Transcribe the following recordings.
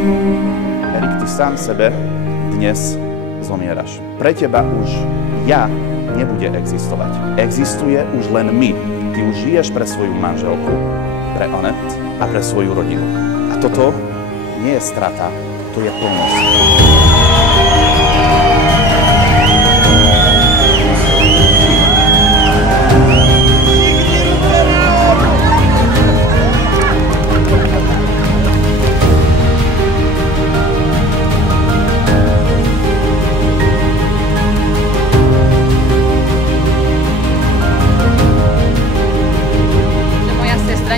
Erik, ty sám sebe dnes zomieraš. Pre teba už ja nebude existovať. Existuje už len my. Ty už žiješ pre svoju manželku, pre Anette a pre svoju rodinu. A toto nie je strata, to je plnosť.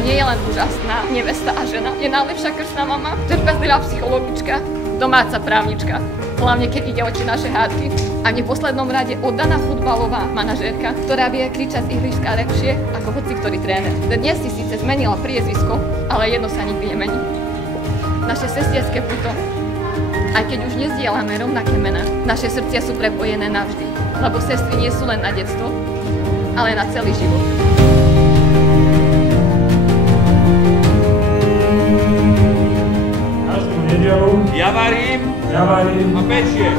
Nie je len úžasná nevesta a žena, je najlepšia krstná mama, trpezlivá psychologička, domáca právnička, hlavne keď ide oči naše hádky. A v neposlednom rade oddaná futbalová manažérka, ktorá vie kričať z ihriska lepšie ako hoci ktorý tréner. Dnes si síce zmenila priezvisko, ale jedno sa nikdy nemení. Naše sestriecké puto, aj keď už nezdielame rovnaké mená, naše srdcia sú prepojené navždy, lebo sestry nie sú len na detstvo, ale na celý život. Ja varím a pečie.